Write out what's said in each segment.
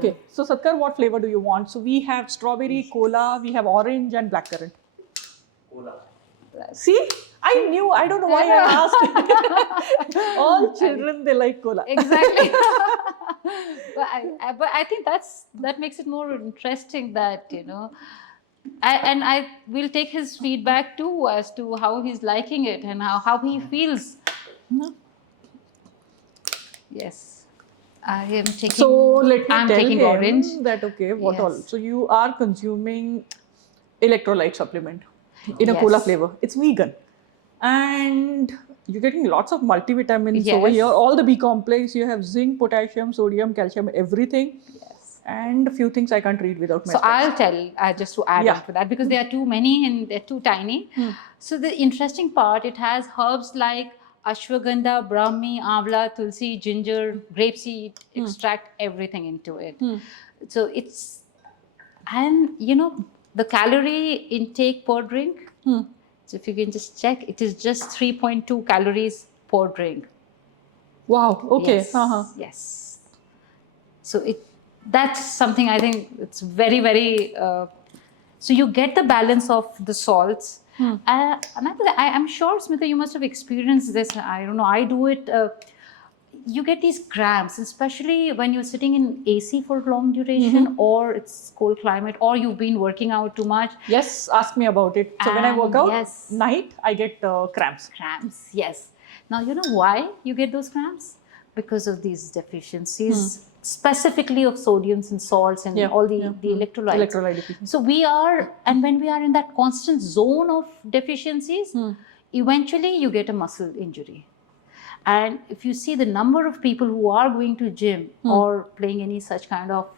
Okay, so Satkar, what flavor do you want? So we have strawberry, cola, we have orange and blackcurrant. Cola. See, I knew. I don't know why I asked. All children, they like cola. Exactly. But I think that makes it more interesting that, you know, and I will take his feedback too as to how he's liking it and how he feels. Yes. I am taking. So let me I'm tell taking him orange. that okay, what Yes. all? So you are consuming electrolyte supplement in a cola Yes. flavor. It's vegan, and you're getting lots of multivitamins over Yes. here. All the B complex. You have zinc, potassium, sodium, calcium, everything. Yes. And a few things I can't read without my So specs. I'll tell just to add on to that, because there are too many and they're too tiny. So the interesting part, it has herbs like ashwagandha, brahmi, amla, tulsi, ginger, grapeseed extract, everything into it. So it's, and you know, the calorie intake per drink. So if you can just check, it is just 3.2 calories per drink. Wow. Okay. Yes. Yes. So that's something I think it's very, very. So you get the balance of the salts. I'm sure, Smita, you must have experienced this. I don't know. I do it. You get these cramps, especially when you're sitting in AC for long duration, or it's cold climate, or you've been working out too much. Yes, ask me about it. So when I work out yes, night, I get cramps. Cramps, yes. Now, you know why you get those cramps? Because of these deficiencies, specifically of sodiums and salts and all the electrolytes. Electrolyte deficiency. So we are, and when we are in that constant zone of deficiencies, eventually you get a muscle injury. And if you see the number of people who are going to gym or playing any such kind of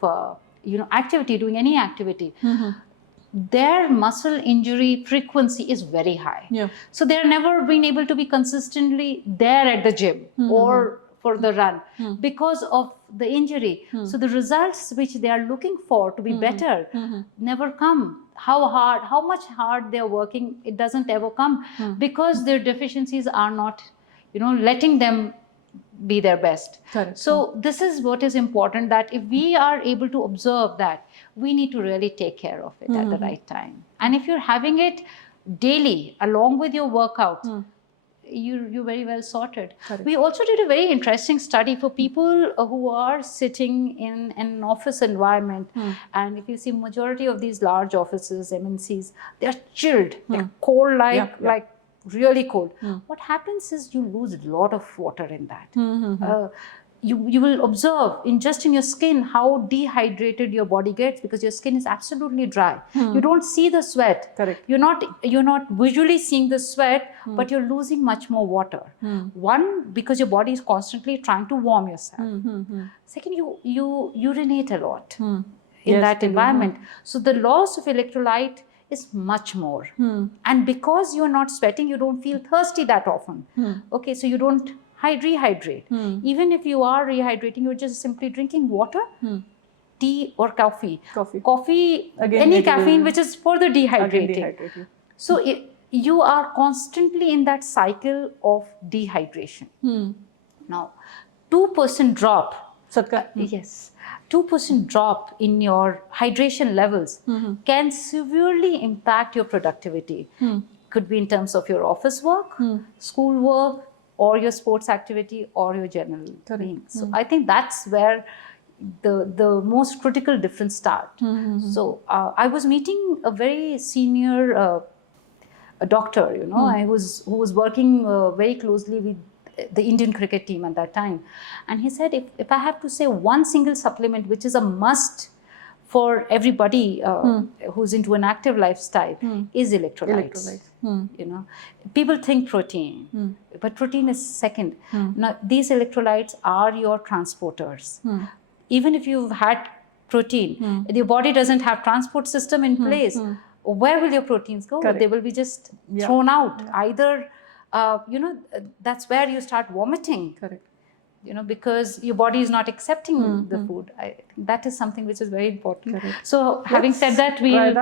activity, doing any activity, their muscle injury frequency is very high. So they're never been able to be consistently there at the gym or for the run because of the injury. So the results which they are looking for to be better never come. How much hard they're working, it doesn't ever come because their deficiencies are not, letting them be their best. Correct. So this is what is important, that if we are able to observe that, we need to really take care of it at the right time. And if you're having it daily along with your workout, you're very well sorted. Correct. We also did a very interesting study for people who are sitting in an office environment. And if you see majority of these large offices, MNCs, they're chilled, they're cold, like really cold. What happens is you lose a lot of water in that. You will observe in your skin how dehydrated your body gets, because your skin is absolutely dry. You don't see the sweat. Correct. You're not visually seeing the sweat, but you're losing much more water. One, because your body is constantly trying to warm yourself. Second, you urinate a lot in that environment. So the loss of electrolyte is much more. And because you're not sweating, you don't feel thirsty that often. Okay, so you don't rehydrate. Even if you are rehydrating, you're just simply drinking water, tea or coffee. Coffee, again, any caffeine which is further dehydrating. So you are constantly in that cycle of dehydration. Now, 2% drop. Satkar? Yes. 2% drop in your hydration levels can severely impact your productivity. Could be in terms of your office work, school work, or your sports activity, or your general being. So I think that's where the most critical difference start. So I was meeting a very senior a doctor, who was working very closely with the Indian cricket team at that time. And he said, if I have to say one single supplement which is a must for everybody who's into an active lifestyle, is electrolytes. People think protein, but protein is second. Now, these electrolytes are your transporters. Even if you've had protein, your body doesn't have transport system in place. Where will your proteins go? Correct. They will be just thrown out. Either, that's where you start vomiting. Correct. Because your body is not accepting the food. That is something which is very important. Correct. So having said that, we'll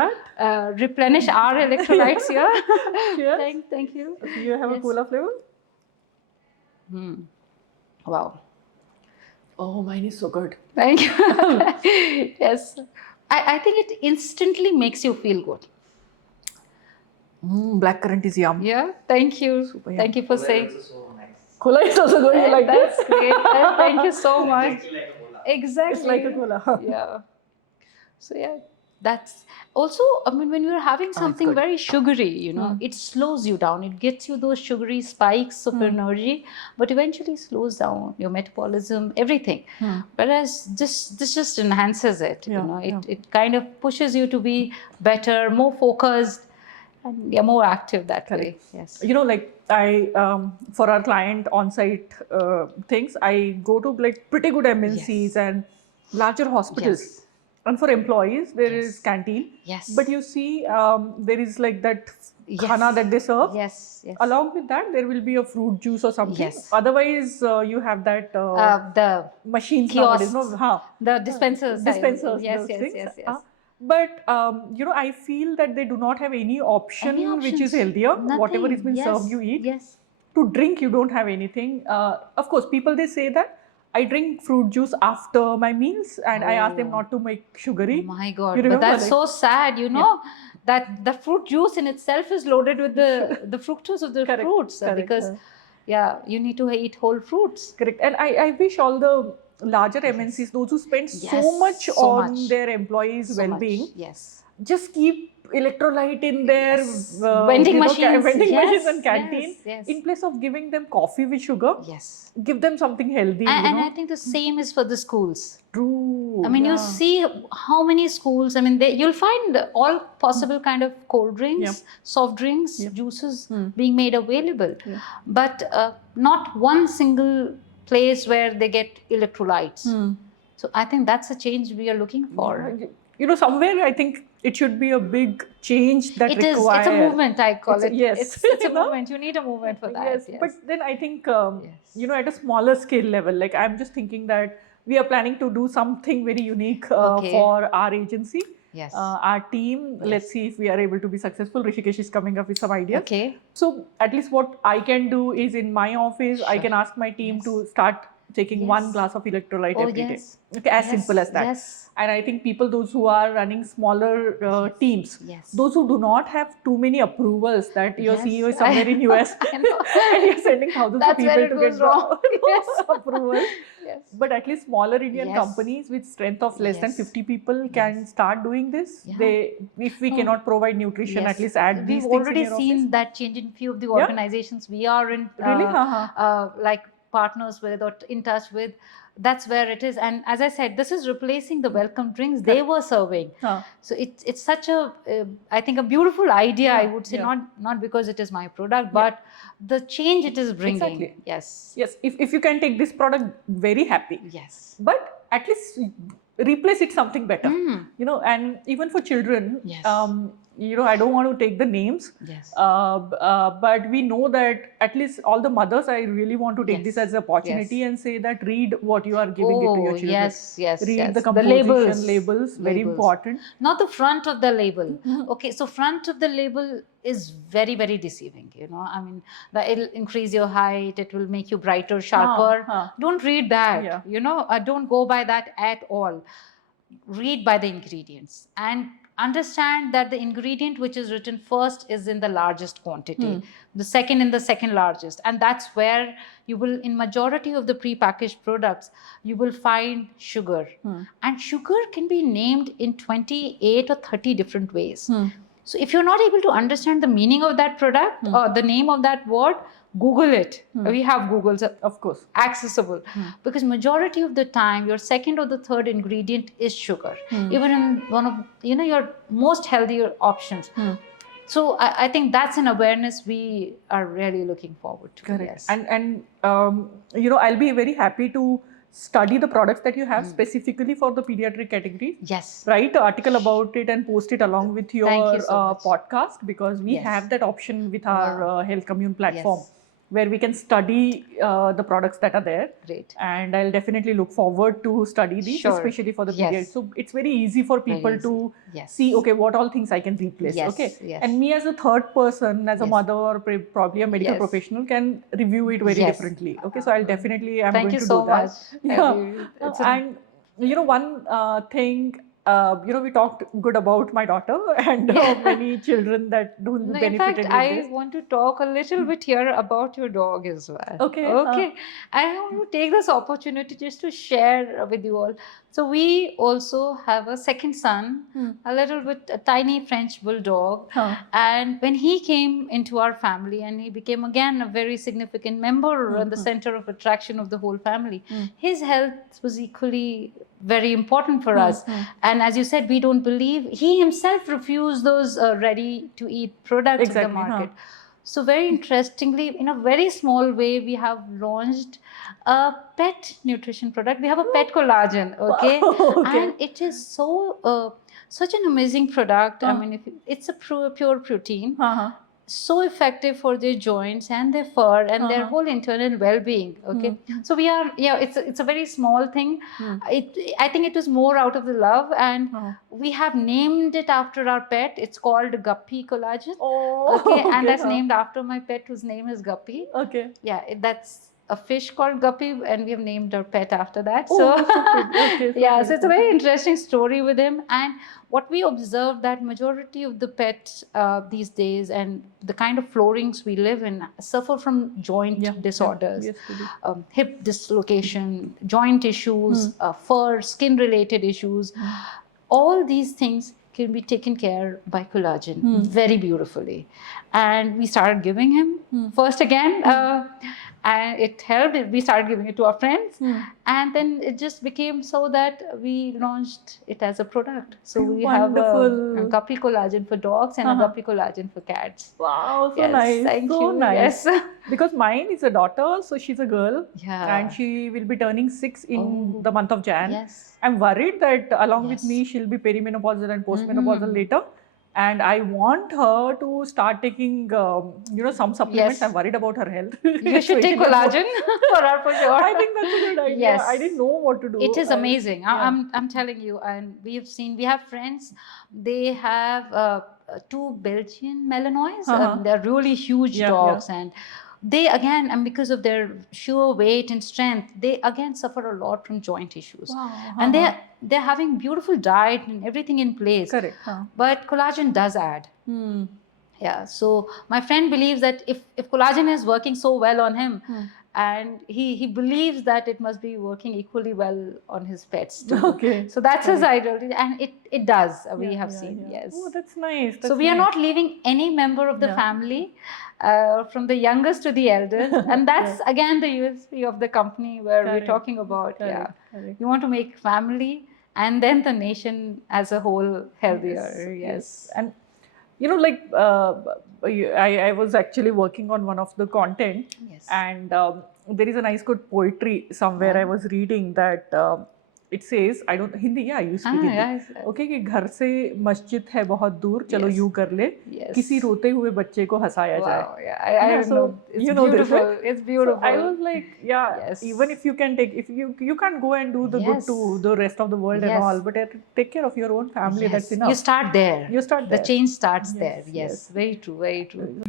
replenish our electrolytes here. Cheers. Thank you. Do you have a cola flavor? Wow. Oh, mine is so good. Thank you. Yes. I think it instantly makes you feel good. Blackcurrant is yum. Yeah. Thank you. Super yum. Thank you for Cola saying. is also so nice. Cola is also good. You like That's that? great. Thank you so much. Exactly like a cola. Exactly. It's like a cola. Yeah. So yeah, that's also, I mean, when you're having something good. very sugary, you know, it slows you down. It gets you those sugary spikes of energy, but eventually slows down your metabolism, everything. Whereas this just enhances it. Yeah, You know, yeah. it kind of pushes you to be better, more focused, and you're more active that way. Yes. You know, like I for our client on-site things, I go to like pretty good MNCs Yes. and larger hospitals. Yes. And for employees, there is Yes. canteen. Yes. But you see, there is like that Yes. khana that they serve. Yes. Yes. Along with that, there will be a fruit juice or something. Yes. Otherwise, you have that The machines kiosks, nowadays. No, the dispensers. dispensers, Yes, those yes, things. yes, yes. But you know, I feel that they do not have any option Any which is options? healthier. Whatever Nothing. has been Yes, served, you eat. Yes. To drink, you don't have anything. Of course, people they say that I drink fruit juice after my meals, and I ask them Oh. not to make sugary. My God, You but remember, that's like- so sad, you know, that the fruit juice in itself is loaded with the fructose of the Correct, fruits correct, because, yeah, you need to eat whole fruits. Correct. And I wish all the larger MNCs, those who spend so Yes, much so on much. their employees' So much. well-being, Yes. just keep electrolyte in their Yes. Vending machines. vending Yes, machines and canteen. yes, yes. In place of giving them coffee with sugar, Yes. give them something healthy. And I think the same is for the schools. True. I mean, you yeah. see how many schools, I mean, you'll find all possible kind of cold drinks, soft drinks, juices being made available. But not one single place where they get electrolytes. So I think that's a change we are looking for. You know, somewhere I think it should be a big change that It's requires. a movement, I call it. Yes. It's a You know? movement. You need a movement for that. Yes, Yes. but then I think Yes. you know, at a smaller scale level, like I'm just thinking that we are planning to do something very unique Okay. for our agency, Yes. our team. Let's see if we are able to be successful. Rishikesh is coming up with some ideas. Okay. So at least what I can do is in my office, I can ask my team to start taking one Yes. glass of electrolyte Oh, every day. yes. Okay, as Yes, simple as that. yes. And I think people, those who are running smaller teams, Yes. those who do not have too many approvals, that your Yes. CEO is somewhere in US I know. and you're sending thousands That's of people where it to goes get wrong. Yes. the approval. Yes. But at least smaller Indian Yes. companies with strength of less than Yes. 50 people can start doing this. Yeah. They, if we cannot provide nutrition, Yes. at least add these We've things already in your seen office. that change in few of the organizations we are in, Really? Uh-huh. like partners with or in touch with. That's where it is. And as I said, this is replacing the welcome drinks they were serving. Huh. So it's such a, I think, a beautiful idea. I would say not because it is my product, but the change it is bringing. Exactly. Yes. Yes, if you can take this product, very happy. Yes. But at least replace it something better. You know, and even for children, Yes. you know, I don't want to take the names. Yes. But we know that at least all the mothers, I really want to take Yes. this as an opportunity Yes. and say that read what you are giving it to your children. Yes, yes, Read yes. the composition, labels. labels, very Labels. important. Not the front of the label. Okay, so front of the label is very, very deceiving. You know, I mean, it'll increase your height. It will make you brighter, sharper. Don't read that. Yeah. You know, don't go by that at all. Read by the ingredients and understand that the ingredient which is written first is in the largest quantity, the second in the second largest, and that's where you will, in majority of the pre-packaged products, you will find sugar. And sugar can be named in 28 or 30 different ways. So if you're not able to understand the meaning of that product or the name of that word, Google it. We have Googles Of course. accessible, because majority of the time your second or the third ingredient is sugar, even in one of your most healthier options. So I think that's an awareness we are really looking forward to. Correct. Yes. And you know, I'll be very happy to study the products that you have specifically for the pediatric category. Yes. Write an article about it and post it along with your Thank you so much. podcast, because we Yes. have that option with our Health Commune platform. Yes. where we can study the products that are there. Great. And I'll definitely look forward to study these, Sure. especially for the Yes. period. So it's very easy for Very people easy. to Yes. see, okay, what all things I can replace. Yes, Okay. yes. And me as a third person, as a Yes. mother or probably a medical Yes. professional, can review it very Yes. differently. Okay. So I'll definitely, I'm Thank going you to so do that. much. Yeah. It's a- And one thing, we talked good about my daughter and many children that who No, in benefited fact, with I this. want to talk a little bit here about your dog as well. Okay, Okay. I want to take this opportunity just to share with you all. So we also have a second son, a little bit a tiny French bulldog. And when he came into our family and he became again a very significant member and the center of attraction of the whole family, his health was equally very important for us. And as you said, we don't believe, he himself refused those ready to eat products in the Exactly, market. So very interestingly, in a very small way, we have launched a pet nutrition product. We have a pet collagen, okay? Okay. And it is so such an amazing product. I mean, it's a pure protein, so effective for their joints and their fur and their whole internal well-being. Okay, so we are, it's a very small thing. I think it was more out of the love, and we have named it after our pet. It's called Guppy Collagen. Oh, Okay, and that's named after my pet, whose name is Guppy. Okay. Yeah, that's a fish called Guppy, and we have named our pet after that. Oh, So okay, yeah, so it's a very interesting story with him. And what we observe, that majority of the pets these days and the kind of floorings we live in suffer from joint disorders. Yes, we do. Hip dislocation, joint issues, fur, skin related issues. All these things can be taken care by collagen very beautifully. And we started giving him first again, and it helped. We started giving it to our friends, and then it just became so that we launched it as a product. So we have a Guppy Collagen for dogs and a Guppy Collagen for cats. Wow, so Yes, nice. thank So you. nice. Yes. Because mine is a daughter, so she's a girl. Yeah. And she will be turning 6 in the month of Jan. Yes. I'm worried that along with me, she'll be perimenopausal and postmenopausal later. And I want her to start taking, some supplements. Yes. I'm worried about her health. You should take collagen for her for sure. I think that's a good idea. Yes. I didn't know what to do. It is amazing. I'm telling you, and we have friends, they have 2 Belgian Malinois. They're really huge dogs, and they again, and because of their sheer weight and strength, they again suffer a lot from joint issues. Wow. And they're having beautiful diet and everything in place. Correct. But collagen does add. Yeah. So my friend believes that if collagen is working so well on him, and he believes that it must be working equally well on his pets too. Okay. So that's his ideology, and it does. We have seen. Yes. Oh, that's nice. So we are not leaving any member of the family, from the youngest to the eldest, and that's again the USP of the company where we're talking about. Correct. You want to make family and then the nation as a whole healthier. Yes. And I was actually working on one of the content, and there is a nice good poetry somewhere. I was reading that it says, I don't Hindi, you speak Hindi. Okay, कि घर से मस्जिद है बहुत दूर, चलो यूं कर ले, किसी रोते हुए बच्चे को हंसाया जाए. Wow, I know. It's beautiful. This, it's beautiful. So I was like, even if you can take, if you can't go and do the good to the rest of the world and all, but take care of your own family. That's enough. You start there. You start there. The change starts there. Yes. Very true. Very true.